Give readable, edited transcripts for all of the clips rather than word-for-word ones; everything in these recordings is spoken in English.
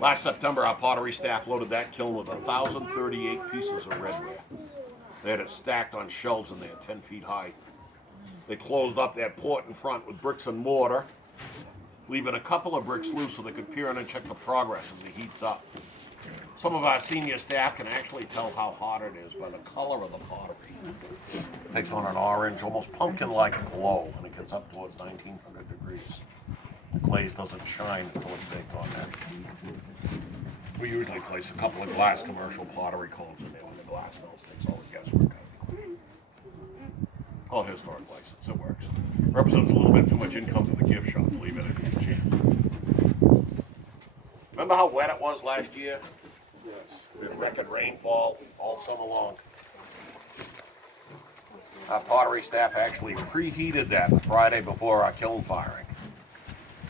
Last September, our pottery staff loaded that kiln with 1,038 pieces of redware. They had it stacked on shelves in there, 10 feet high. They closed up that port in front with bricks and mortar, leaving a couple of bricks loose so they could peer in and check the progress as it heats up. Some of our senior staff can actually tell how hot it is by the color of the pottery. It takes on an orange, almost pumpkin-like glow when it gets up towards 1900 degrees. The glaze doesn't shine until it's baked on that. We usually place a couple of glass commercial pottery cones in there when the glass melts, takes all the guesswork out of the equation. All historic license, it works. Represents a little bit too much income for the gift shop, believe it if you get a chance. Remember how wet it was last year? Yes. We had record rainfall all summer long. Our pottery staff actually preheated that the Friday before our kiln firing.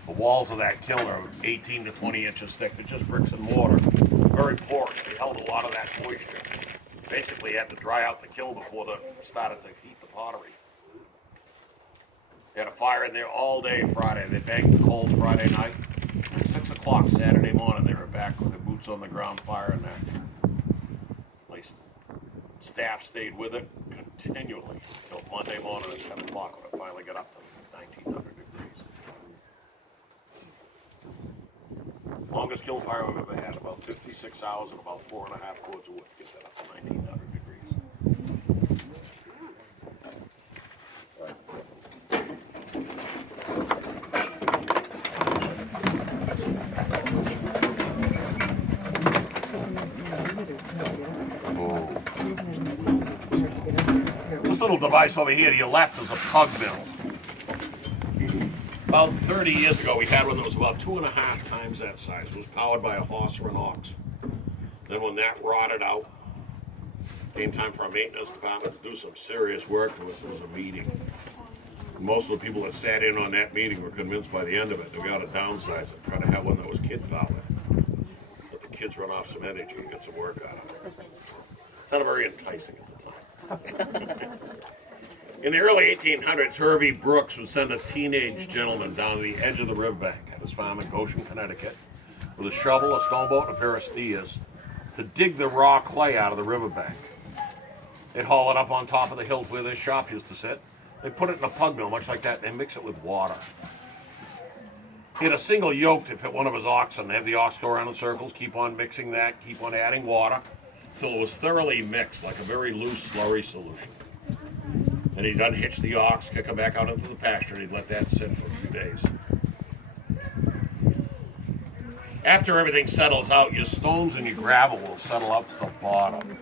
The walls of that kiln are 18 to 20 inches thick. They're just bricks and mortar. Very porous. They held a lot of that moisture. Basically had to dry out the kiln before they started to heat the pottery. They had a fire in there all day Friday. They banked the coals Friday night. At 6 o'clock Saturday morning, they were back with their boots on the ground firing that. At least staff stayed with it continually until Monday morning at 10 o'clock when it finally got up to 1900 degrees. Longest kiln fire I've ever had, about 56 hours and about 4.5 cords of wood to get that up to 1900 degrees. This little device over here to your left is a Pug Mill. About 30 years ago, we had one that was about 2.5 times that size. It was powered by a horse or an ox. Then when that rotted out, came time for our maintenance department to do some serious work to it. There was a meeting. Most of the people that sat in on that meeting were convinced by the end of it that we ought to downsize it, try to have one that was kid powered. Let the kids run off some energy and get some work out of it. It's not very enticing at the time. In the early 1800s, Hervey Brooks would send a teenage gentleman down to the edge of the riverbank at his farm in Goshen, Connecticut, with a shovel, a stone boat, and a pair of steers to dig the raw clay out of the riverbank. They'd haul it up on top of the hill where this shop used to sit. They'd put it in a pug mill, much like that, and they mix it with water. He had a single yoke to fit one of his oxen. They have the ox go around in circles, keep on mixing that, keep on adding water, until it was thoroughly mixed, like a very loose slurry solution. And he'd unhitch the ox, kick him back out into the pasture, and he'd let that sit for a few days. After everything settles out, your stones and your gravel will settle out to the bottom.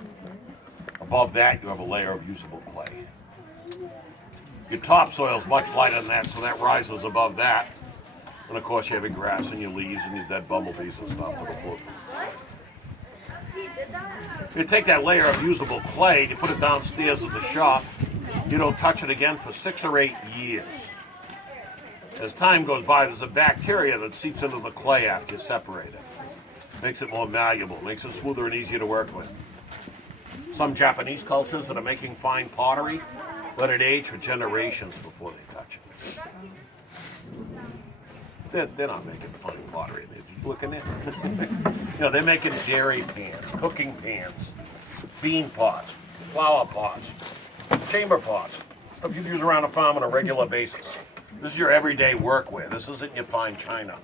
Above that, you have a layer of usable clay. Your topsoil is much lighter than that, so that rises above that. And of course, you have your grass and your leaves and your dead bumblebees and stuff that'll float through the top. You take that layer of usable clay, you put it downstairs at the shop. You don't touch it again for 6 or 8 years. As time goes by, there's a bacteria that seeps into the clay after you separate it. Makes it more malleable, makes it smoother and easier to work with. Some Japanese cultures that are making fine pottery let it age for generations before they touch it. They're not making fine pottery. They're looking at it. They're making jerry pans, cooking pans, bean pots, flower pots, chamber pots, stuff you use around a farm on a regular basis. This is your everyday workwear. This isn't your fine china.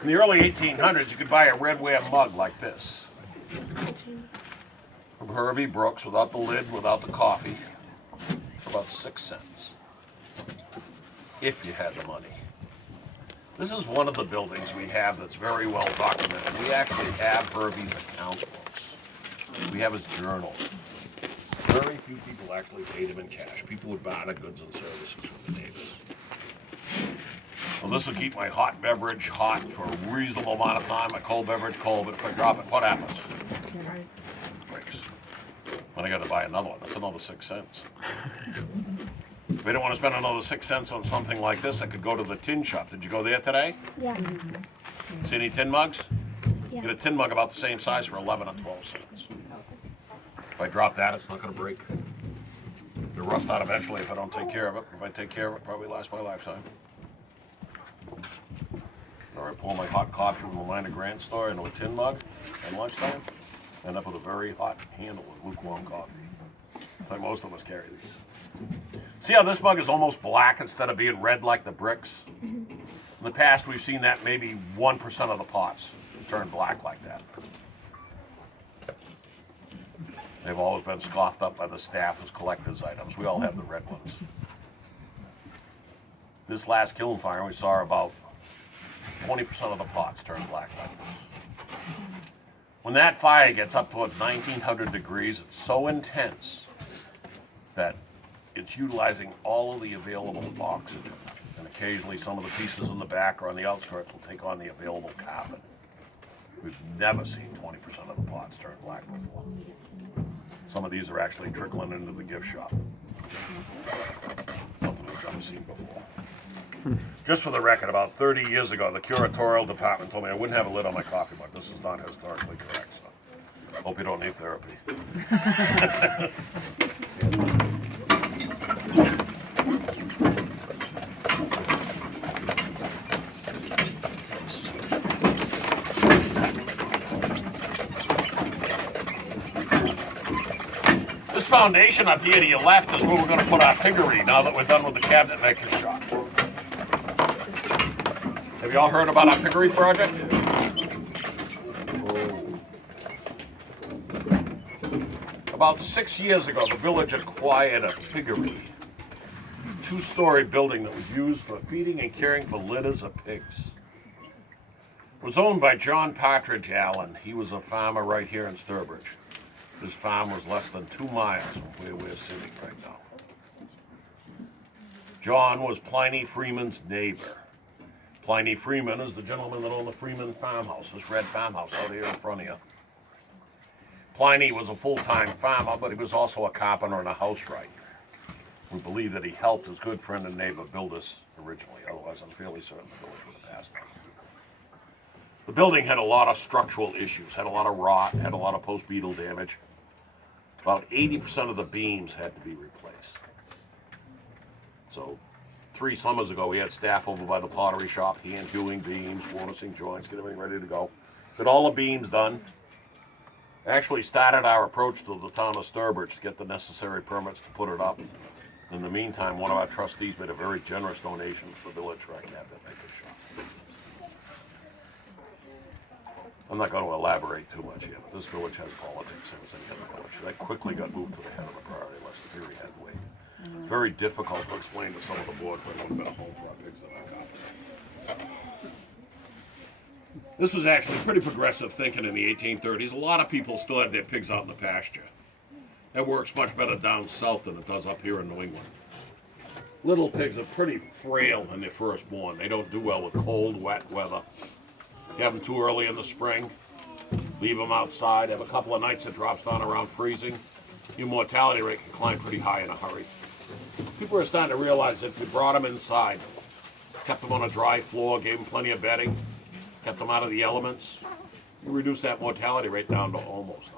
In the early 1800s, you could buy a redware mug like this from Hervey Brooks, without the lid, without the coffee, for about 6 cents, if you had the money. This is one of the buildings we have that's very well documented. We actually have Hervey's account books. We have his journal. Very few people actually paid him in cash. People would barter goods and services from the neighbors. Well, this will keep my hot beverage hot for a reasonable amount of time. My cold beverage cold, but if I drop it, what happens? Breaks. Then I got to buy another one. That's another 6 cents. If we don't want to spend another 6 cents on something like this, I could go to the tin shop. Did you go there today? Yeah. See any tin mugs? Yeah. Get a tin mug about the same size for 11 or 12 cents. If I drop that, it's not going to break. It'll rust out eventually if I don't take care of it. If I take care of it, it'll probably last my lifetime. store. I pour my hot coffee from the Minor Grand store into a tin mug at lunchtime. End up with a very hot handle with lukewarm coffee. Like most of us carry these. See how this mug is almost black instead of being red like the bricks? In the past, we've seen that maybe 1% of the pots turn black like that. They've always been scoffed up by the staff as collector's items. We all have the red ones. This last kiln fire, we saw about 20% of the pots turn black like this. When that fire gets up towards 1900 degrees, it's so intense that it's utilizing all of the available oxygen. And occasionally some of the pieces in the back or on the outskirts will take on the available carbon. We've never seen 20% of the pots turn black before. Some of these are actually trickling into the gift shop. Something we've never seen before. Just for the record, about 30 years ago, the curatorial department told me I wouldn't have a lid on my coffee mug. This is not historically correct, so hope you don't need therapy. This foundation up here to your left is where we're going to put our piggery now that we're done with the cabinet maker's shop. Have you all heard about our piggery project? About 6 years ago, the village acquired a piggery, a 2-story building that was used for feeding and caring for litters of pigs. It was owned by John Partridge Allen. He was a farmer right here in Sturbridge. His farm was less than 2 miles from where we're sitting right now. John was Pliny Freeman's neighbor. Pliny Freeman is the gentleman that owned the Freeman Farmhouse, this red farmhouse out here in front of you. Pliny was a full-time farmer, but he was also a carpenter and a housewright. We believe that he helped his good friend and neighbor build this originally, otherwise I'm fairly certain the village would have passed on. The building had a lot of structural issues, had a lot of rot, had a lot of post-beetle damage. About 80% of the beams had to be replaced. So 3 summers ago, we had staff over by the pottery shop, hand hewing beams, mortising joints, get everything ready to go. Got all the beams done. Actually started our approach to the town of Sturbridge to get the necessary permits to put it up. In the meantime, one of our trustees made a very generous donation to the village for our cabinet maker's shop. I'm not going to elaborate too much here, but this village has politics in the village. That quickly got moved to the head of the priority list. Here we had to wait. It's very difficult to explain to some of the board where there would have been a home for our pigs than our carpet. This was actually pretty progressive thinking in the 1830s. A lot of people still had their pigs out in the pasture. That works much better down south than it does up here in New England. Little pigs are pretty frail when they're first born. They don't do well with cold, wet weather. You have them too early in the spring, leave them outside, have a couple of nights it drops down around freezing, your mortality rate can climb pretty high in a hurry. People are starting to realize that if you brought them inside, kept them on a dry floor, gave them plenty of bedding, kept them out of the elements, you reduce that mortality rate down to almost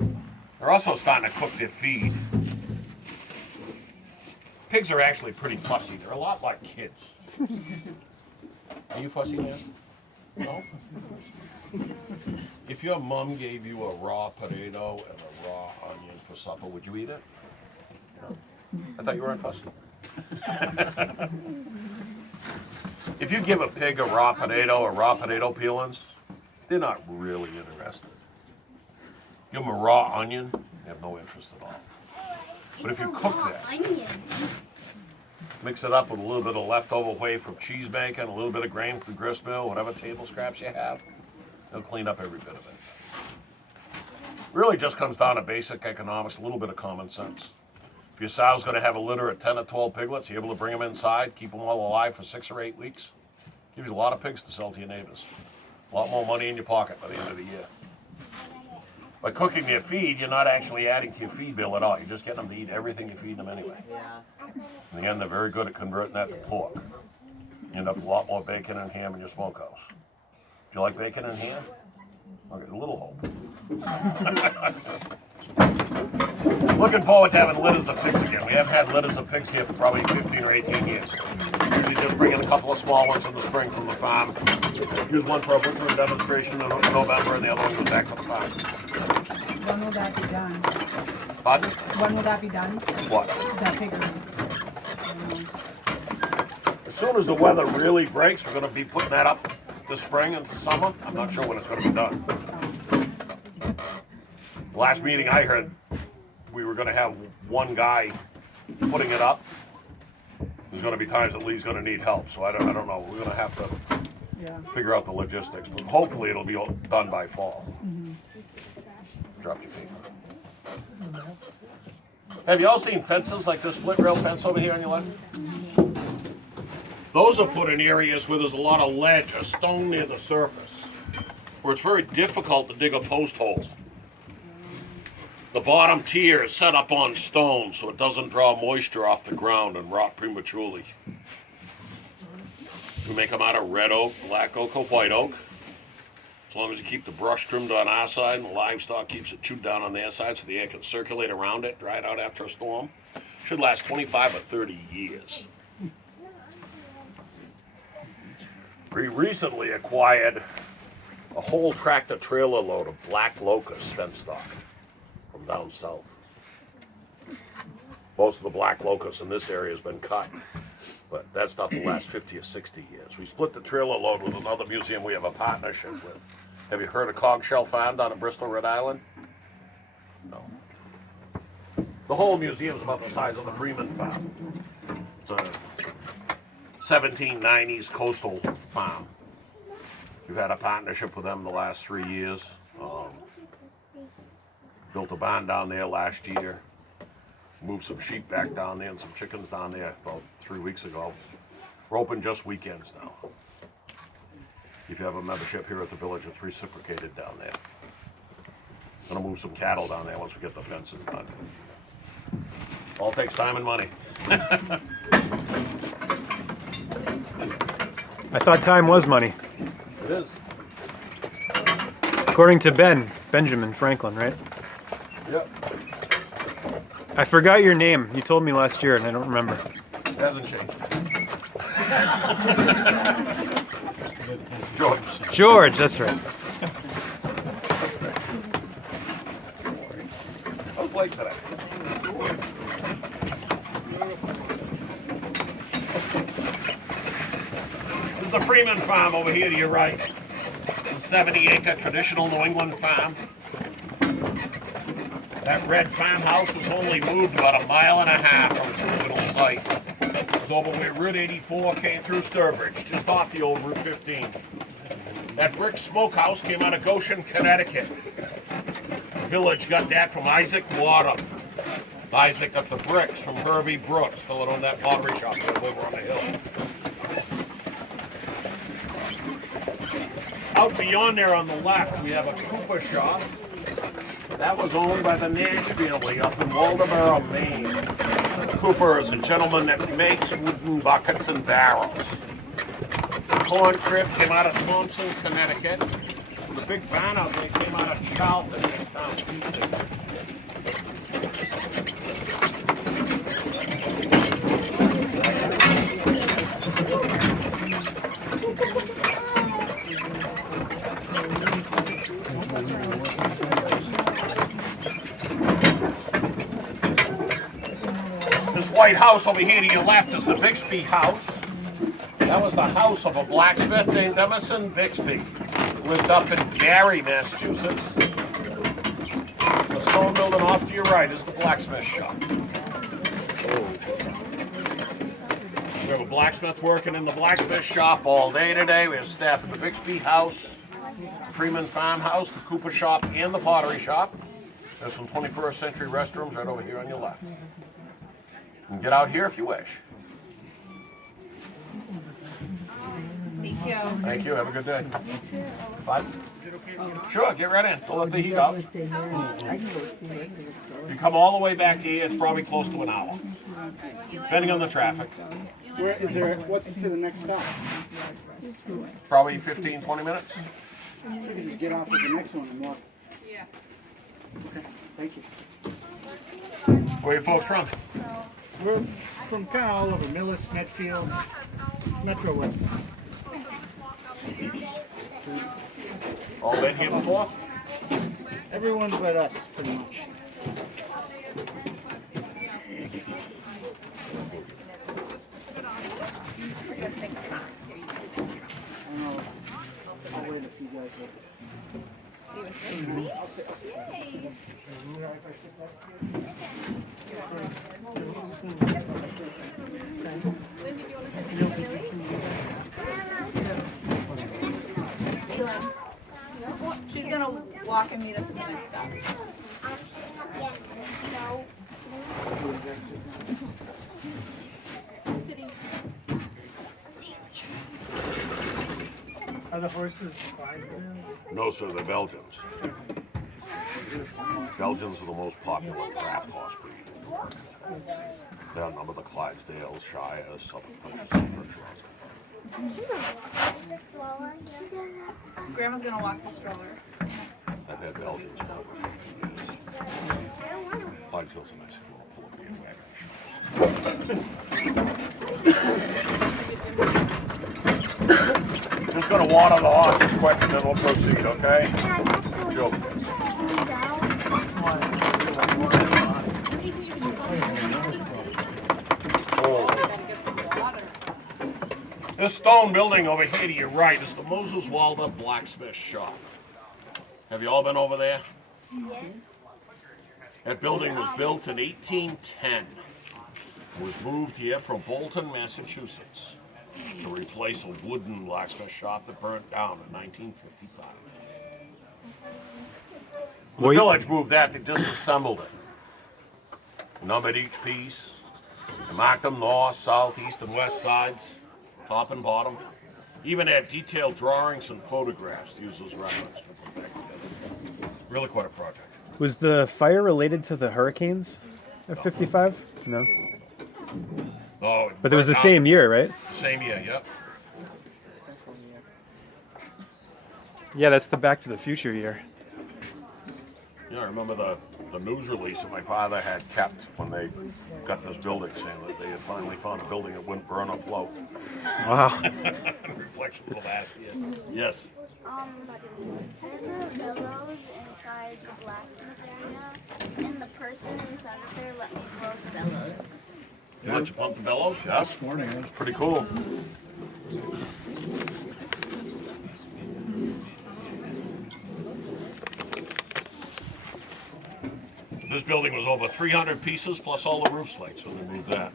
nothing. They're also starting to cook their feed. Pigs are actually pretty fussy. They're a lot like kids. Are you fussy, man? No? If your mom gave you a raw potato and a raw onion for supper, would you eat it? No. I thought you weren't fussy. If you give a pig a raw potato or raw potato peelings, they're not really interested. Give them a raw onion, they have no interest at all. But if you cook that, mix it up with a little bit of leftover whey from cheese bacon, a little bit of grain from grist mill, whatever table scraps you have, they'll clean up every bit of it. Really just comes down to basic economics, a little bit of common sense. If your sow's going to have a litter of 10 or 12 piglets, you're able to bring them inside, keep them all alive for 6 or 8 weeks. Gives you a lot of pigs to sell to your neighbors. A lot more money in your pocket by the end of the year. By cooking their feed, you're not actually adding to your feed bill at all. You're just getting them to eat everything you feed them anyway. In the end, they're very good at converting that to pork. You end up with a lot more bacon and ham in your smokehouse. Do you like bacon and ham? Okay, a little hope. Looking forward to having litters of pigs again. We haven't had litters of pigs here for probably 15 or 18 years. usually just bring in a couple of small ones in the spring from the farm. Use one for a butchering demonstration in November, and the other one goes back to the farm. When will that be done? Pardon? When will that be done? What? That figure. As soon as the weather really breaks, we're going to be putting that up this spring and summer. I'm not sure when it's going to be done. The last meeting I heard, we were going to have one guy putting it up. There's going to be times that Lee's going to need help, so I don't know. We're going to have to figure out the logistics, but hopefully it'll be all done by fall. Drop your paper. Have you all seen fences like this split rail fence over here on your left? Those are put in areas where there's a lot of ledge or stone near the surface, where it's very difficult to dig a post hole. The bottom tier is set up on stone so it doesn't draw moisture off the ground and rot prematurely. We make them out of red oak, black oak, or white oak. As long as you keep the brush trimmed on our side and the livestock keeps it chewed down on their side so the air can circulate around it, dry it out after a storm, should last 25 or 30 years. We recently acquired a whole tractor trailer load of black locust fence stock from down south. Most of the black locust in this area has been cut, but that stuff will last 50 or 60 years. We split the trailer load with another museum we have a partnership with. Have you heard of Cogshell Farm down in Bristol, Rhode Island? No. The whole museum is about the size of the Freeman Farm. It's a 1790s coastal farm. We've had a partnership with them the last 3 years. Built a barn down there last year. Moved some sheep back down there and some chickens down there about 3 weeks ago. We're open just weekends now. If you have a membership here at the village, it's reciprocated down there. Gonna move some cattle down there once we get the fences done. All takes time and money. I thought time was money. It is. According to Benjamin Franklin, right? Yep. I forgot your name. You told me last year and I don't remember. It hasn't changed. George. George, that's right. I was late today. This is the Freeman Farm over here to your right. It's a 70-acre traditional New England farm. That red farmhouse was only moved about 1.5 miles from its original site. It was over where Route 84 came through Sturbridge, just off the old Route 15. That brick smokehouse came out of Goshen, Connecticut. The village got that from Isaac Wadham. Isaac got the bricks from Herbie Brooks, filling on that pottery shop over on the hill. Out beyond there on the left, we have a Cooper shop. That was owned by the Nash family up in Waldoboro, Maine. Cooper is a gentleman that makes wooden buckets and barrels. The corn strip came out of Thompson, Connecticut. The big barn out there came out of Charlton, next town, Houston. This white house over here to your left is the Bixby House. That was the house of a blacksmith named Emerson Bixby. Lived up in Gary, Massachusetts. The stone building off to your right is the blacksmith shop. We have a blacksmith working in the blacksmith shop all day today. We have staff at the Bixby House, Freeman Farm House, the Cooper shop, and the pottery shop. There's some 21st century restrooms right over here on your left. You can get out here if you wish. Thank you. Thank you. Have a good day. Bye. Sure, get right in. Don't let the heat up. You come all the way back here, it's probably close to an hour, depending on the traffic. Where is there? What's to the next stop? Probably 15, 20 minutes. We're gonna get off at the next one and walk. Yeah. Okay. Thank you. Where are you folks from? We're from kind of all over, Millis, Medfield, Metro West. All been here before? Everyone's but us, pretty much. I don't know. I'll wait if you guys are. I'll sit. She's gonna walk and meet us at the next stop. Are the horses fine? No, sir, they're Belgians. Belgians are the most popular draft horse breed in the market. They outnumber the Clydesdales, Shires, Suffolk Finches, and Bergerons. Grandma's gonna walk the stroller. I've had Belgians for over 50 years. Clydesdales are nice if you want to pull a beer wagon. Just gonna water the horses quick and then we'll proceed, okay? Sure. This stone building over here to your right is the Moses Walder Blacksmith shop. Have you all been over there? Yes. That building was built in 1810. It was moved here from Bolton, Massachusetts to replace a wooden blacksmith shop that burnt down in 1955. The Wait. village moved that, they disassembled it. Numbered each piece, and marked them north, south, east, and west sides, top and bottom. Even had detailed drawings and photographs to use as reference to put back together. Really quite a project. Was the fire related to the hurricanes at 55? No. Oh, But it was the burnt same year, right? down. Same year, yep. Yeah, that's the Back to the Future year. Yeah, I remember the news release that my father had kept when they got this building, saying that they had finally found a building that wouldn't burn or float. Wow. Reflection of the last year. Yes. There's a bellows inside the blacksmith area, and the person inside of there let me blow the bellows. You let you pump the bellows? Yes. Morning. Pretty cool. This building was over 300 pieces plus all the roof slates when they moved that.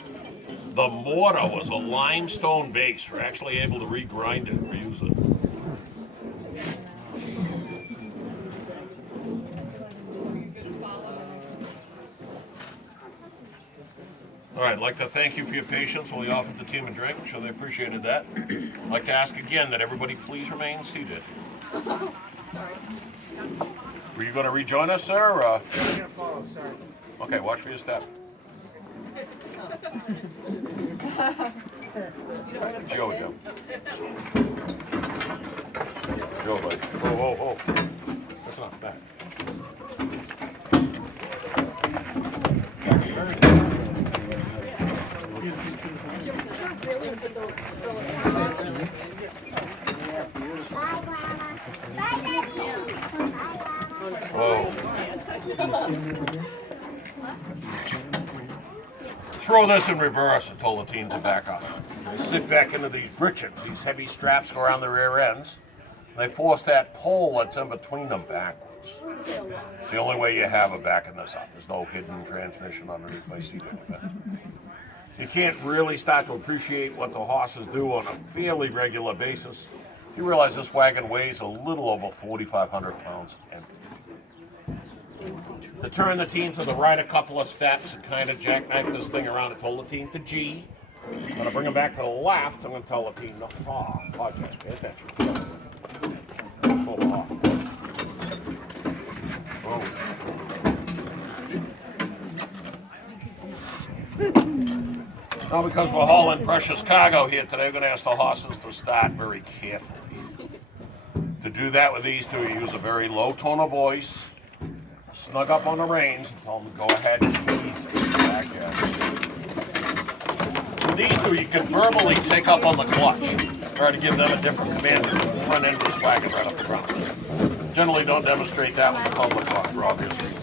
The mortar was a limestone base. We're actually able to regrind it and reuse it. All right, I'd like to thank you for your patience while you offered the team a drink. I'm sure they appreciated that. I'd like to ask again that everybody please remain seated. Were you going to rejoin us, sir? I'm gonna follow, sorry. Okay, watch for your step. Joe, Joe. Joe, buddy. Whoa, whoa, whoa. That's not bad. Whoa. Throw this in reverse, I told the team to back up. They sit back into these britches. These heavy straps go around the rear ends. They force that pole that's in between them backwards. It's the only way you have of backing this up. There's no hidden transmission underneath my seat anymore. You can't really start to appreciate what the horses do on a fairly regular basis. You realize this wagon weighs a little over 4,500 pounds empty. To turn the team to the right a couple of steps and kind of jackknife this thing around, I told the team to G. I'm going to bring them back to the left. I'm going to tell the team, no, apologize, pay attention. Pull it off. Now, because we're hauling precious cargo here today, we're going to ask the horses to start very carefully. To do that with these two, you use a very low tone of voice, snug up on the reins, and tell them to go ahead and ease back in. These two you can verbally take up on the clutch. Try to give them a different command than the front end of this wagon right up the front. Generally don't demonstrate that with the public rock for obvious reasons.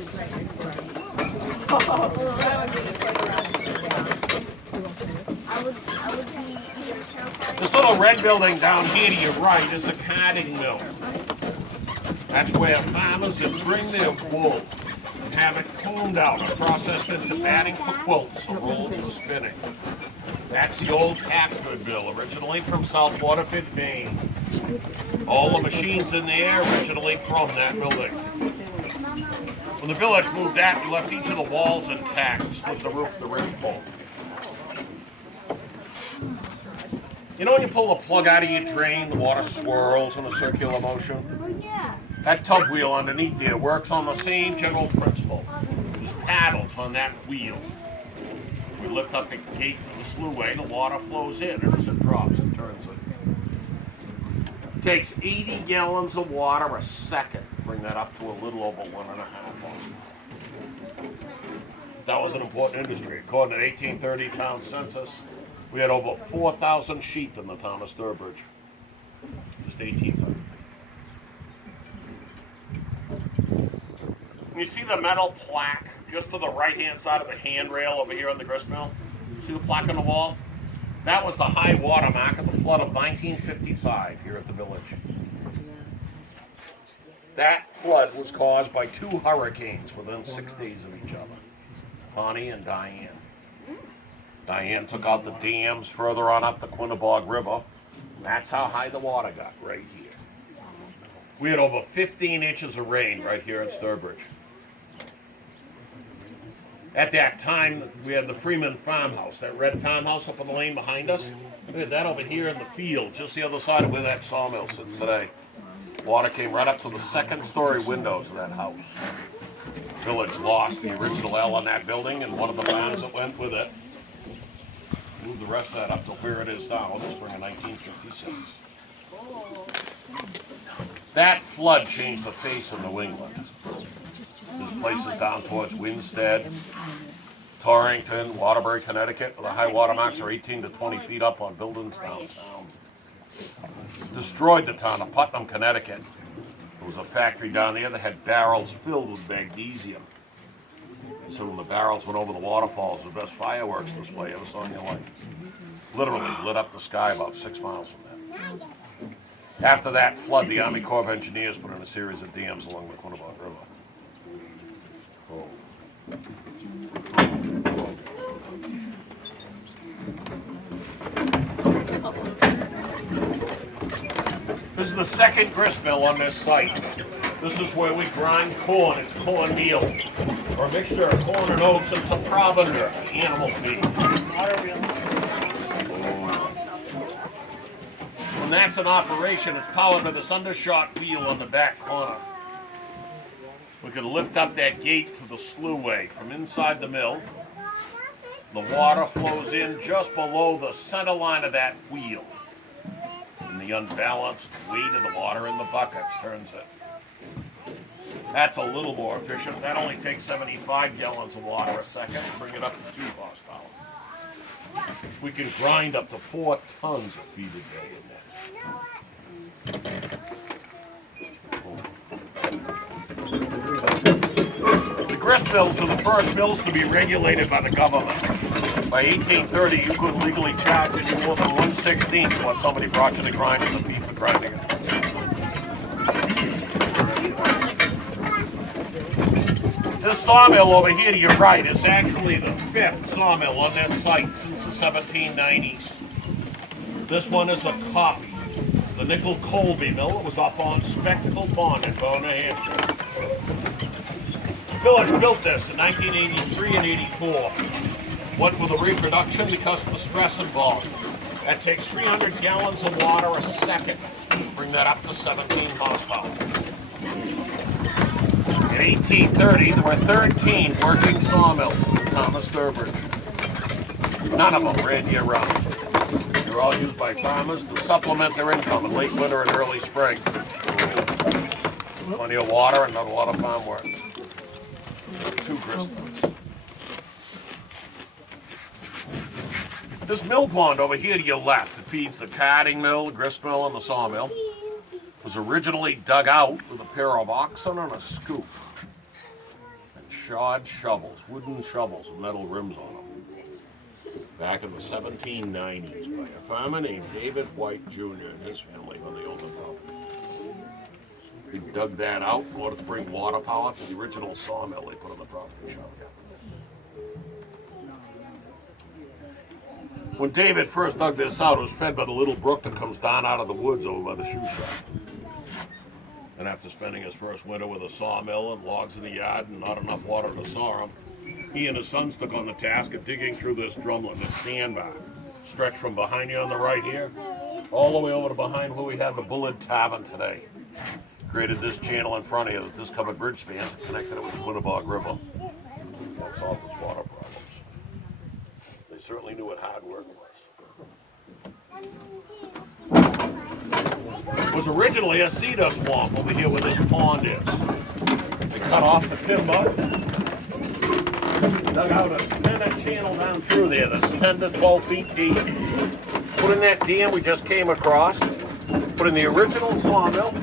I would be either terrified. This little red building down here to your right is a carding mill. That's where farmers would bring their wool and have it combed out and processed into batting for quilts or rolls for spinning. That's the old Catford Mill, originally from South Waterford, Maine. All the machines in there originally from that building. When the village moved out, we left each of the walls intact and split the roof with the ridge pole. You know when you pull the plug out of your drain, the water swirls in a circular motion? Oh yeah. That tub wheel underneath there works on the same general principle. There's paddles on that wheel. We lift up the gate to the sluway, the water flows in, and as it drops, it turns it. It takes 80 gallons of water a second to bring that up to a little over 1.5 horsepower. That was an important industry. According to the 1830 town census, we had over 4,000 sheep in the town of Sturbridge. Just 1830. You see the metal plaque just to the right-hand side of the handrail over here on the grist mill? See the plaque on the wall? That was the high water mark of the flood of 1955 here at the village. That flood was caused by 2 hurricanes within 6 days of each other, Connie and Diane. Diane took out the dams further on up the Quinnebog River. That's how high the water got, right here. We had over 15 inches of rain right here in Sturbridge. At that time, we had the Freeman Farm house, that red farmhouse up on the lane behind us. We had that over here in the field, just the other side of where that sawmill sits today. Water came right up to the 2nd-story windows of that house. Village lost the original L on that building and one of the barns that went with it. Moved the rest of that up to where it is now in the spring of 1956. That flood changed the face of New England. There's places down towards Winstead, Torrington, Waterbury, Connecticut, where the high water marks are 18 to 20 feet up on buildings downtown. Destroyed the town of Putnam, Connecticut. There was a factory down there that had barrels filled with magnesium. And so when the barrels went over the waterfalls, the best fireworks display you ever saw in your life. Literally lit up the sky about 6 miles from there. After that flood, the Army Corps of Engineers put in a series of dams along the Quinnebog River. This is the 2nd grist mill on this site. This is where we grind corn. It's corn meal, or a mixture of corn and oats and some provender, animal feed. When that's in operation, it's powered by this undershot wheel on the back corner. We can lift up that gate to the sluway from inside the mill. The water flows in just below the center line of that wheel. And the unbalanced weight of the water in the buckets turns it. That's a little more efficient. That only takes 75 gallons of water a second and bring it up to 2 horsepower. We can grind up to 4 tons of feed a day in there. The grist mills were the first mills to be regulated by the government. By 1830, you couldn't legally charge any more than 1/16 what somebody brought you to grind as a fee for grinding it. This sawmill over here to your right is actually the 5th sawmill on this site since the 1790s. This one is a copy. The Nickel Colby Mill was up on Spectacle Pond in Bow, New Hampshire. The village built this in 1983 and 84. Went with a reproduction because of the stress involved. That takes 300 gallons of water a second to bring that up to 17 horsepower. In 1830, there were 13 working sawmills in the town of Sturbridge. None of them ran year-round. They were all used by farmers to supplement their income in late winter and early spring. Plenty of water and not a lot of farm work. 2 grist mills. This mill pond over here to your left, it feeds the carding mill, the grist mill, and the sawmill. Was originally dug out with a pair of oxen and a scoop. And shod shovels, wooden shovels with metal rims on them. Back in the 1790s by a farmer named David White Jr. and his family when they owned the property. He dug that out in order to bring water power to the original sawmill they put on the property shop. When David first dug this out, it was fed by the little brook that comes down out of the woods over by the shoe shop. And after spending his first winter with a sawmill and logs in the yard and not enough water to saw them, he and his sons took on the task of digging through this drumlin, this sandbar, stretched from behind you on the right here, all the way over to behind where we have the Bullard Tavern today. Created this channel in front of you that this covered bridge spans and connected it with the Quinnebog River. That solved its water problems. They certainly knew what hard work was. It was originally a cedar swamp over here where this pond is. They cut off the timber, dug out a center channel down through there that's 10 to 12 feet deep. Put in that dam we just came across, put in the original sawmill.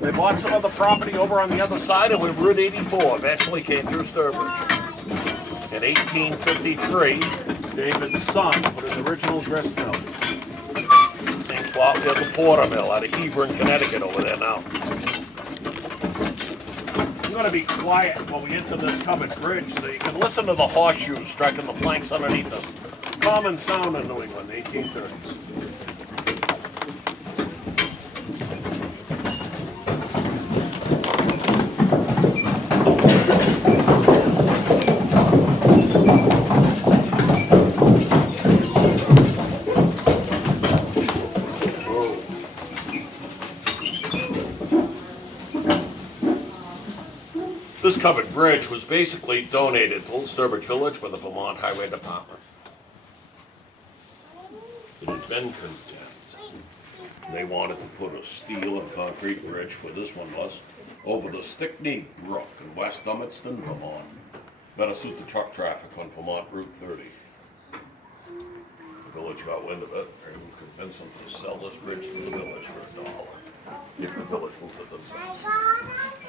They bought some of the property over on the other side and Route 84 eventually came through Sturbridge. In 1853, David's son put his original grist mill. Same spot we have the Porter Mill out of Hebron, Connecticut over there now. I'm going to be quiet while we enter this covered bridge so you can listen to the horseshoes striking the planks underneath them. Common sound in New England, 1830s. This covered bridge was basically donated to Old Sturbridge Village by the Vermont Highway Department. It had been condemned. They wanted to put a steel and concrete bridge, where this one was, over the Stickney Brook in West Dummerston, Vermont. Better suit the truck traffic on Vermont Route 30. The village got wind of it and convinced them to sell this bridge to the village for $1. If the village moved it themselves.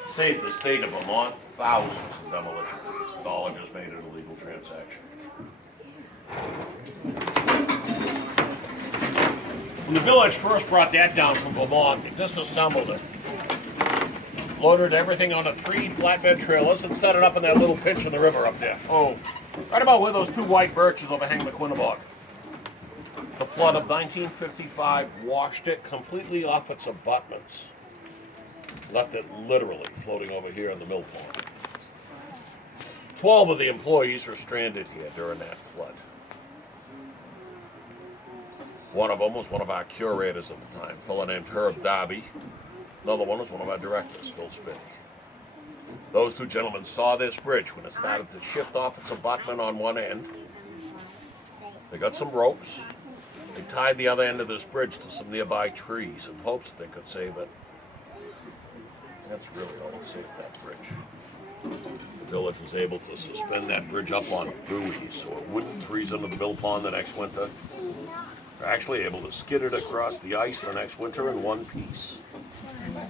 Saved the state of Vermont thousands of demolition. The dollar just made it a legal transaction. When the village first brought that down from Vermont, they disassembled it. Loaded everything on 3 flatbed trailers and set it up in that little pinch in the river up there. Oh, right about where those 2 white birches overhang the Quinnebog. The flood of 1955 washed it completely off its abutments. Left it literally floating over here in the mill pond. 12 of the employees were stranded here during that flood. One of them was one of our curators at the time, a fellow named Herb Darby. Another one was one of our directors, Phil Spinney. Those 2 gentlemen saw this bridge when it started to shift off its abutment on one end. They got some ropes. They tied the other end of this bridge to some nearby trees in hopes that they could save it. That's really all that saved that bridge. The village was able to suspend that bridge up on buoys so it wouldn't freeze into the mill pond the next winter. They're actually able to skid it across the ice the next winter in one piece.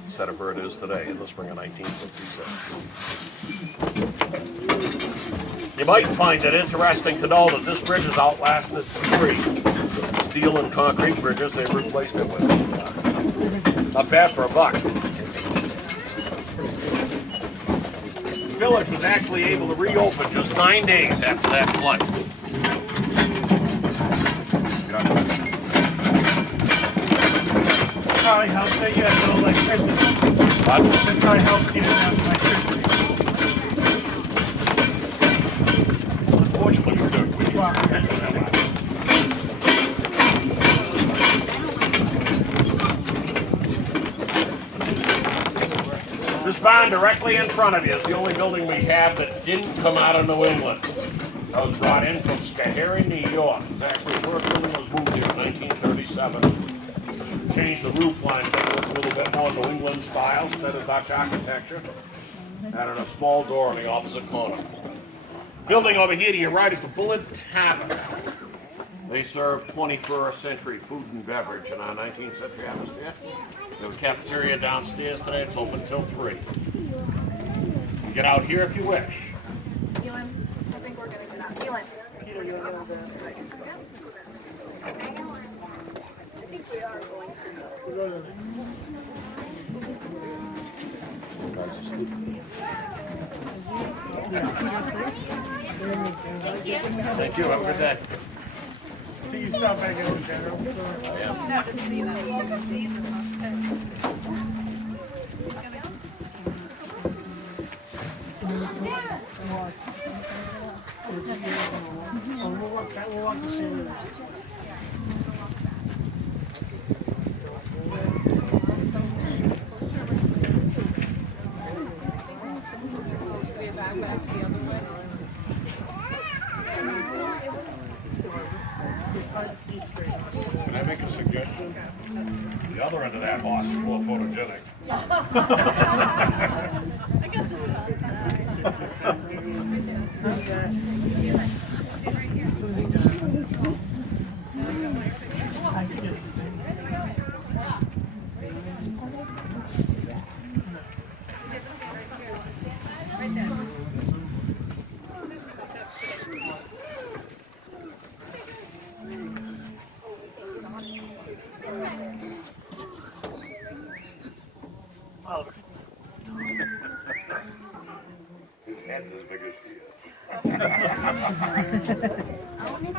Set up where it is today in the spring of 1956. You might find it interesting to know that this bridge has outlasted 3 steel and concrete bridges they replaced it with. Not bad for $1. The village was actually able to reopen just 9 days after that flood. Probably helps that you have no electricity. What? That probably helps you to have electricity. Unfortunately, we're doing we walk. This barn directly in front of you is the only building we have that didn't come out of New England. I was brought in from Schoharie, New York. It was actually the first building that was moved here in 1937. Changed the roof line to make it look a little bit more New England style instead of Dutch architecture. Added a small door on the opposite corner. Building over here to your right is the Bullard Tavern. They served 21st century food and beverage in our 19th century atmosphere. There's a cafeteria downstairs today. It's open till 3. Get out here if you wish. Elin, I think we're gonna get out. Elin. Peter, you want to go to I think we are going to. go to Thank you. Have a good day. So you stop back at the general store? No, just see them. These are my we'll walk the same way. Can I make a suggestion? The other end of that horse is more photogenic. His head's as big as she is.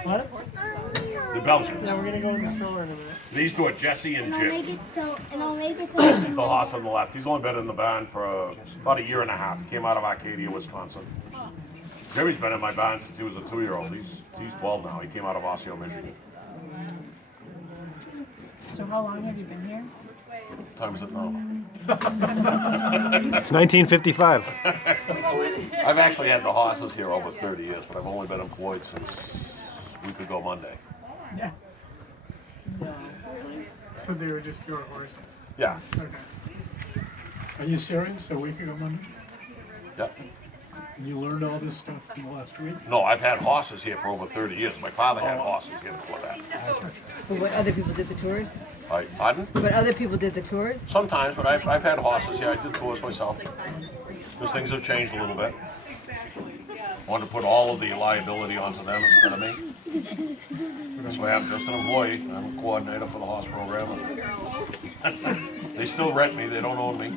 What? The Belgians. Yeah, we're gonna go in the stroller in a minute. These two are Jesse and And Jim. I'll make it so. Jesse's the horse on the left. He's only been in the barn for about a year and a half. He came out of Arcadia, Wisconsin. Jimmy's been in my barn since he was a 2-year-old. He's 12 now. He came out of Osseo, Michigan. So how long have you been here? What time is it now? It's 1955. I've actually had the horses here over 30 years, but I've only been employed since we could go Monday. Yeah. So they were just your horse? Yeah. Okay. Are you serious? A week ago Monday? Yep. And you learned all this stuff in the last week? No, I've had horses here for over 30 years. My father had horses here before that. But what other people did the tours? Pardon? But other people did the tours? Sometimes, but I've had horses here. I did tours myself. Because things have changed a little bit. Wanted to put all of the liability onto them instead of me. So I'm just an employee. I'm a coordinator for the horse program. They still rent me. They don't own me.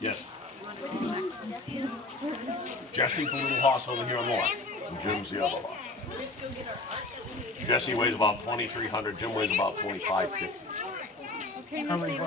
Yes. Jesse's the little horse over here on the left, and Jim's the other horse. Jesse weighs about 2,300. Jim weighs about 2,550. Okay, Miss Eva.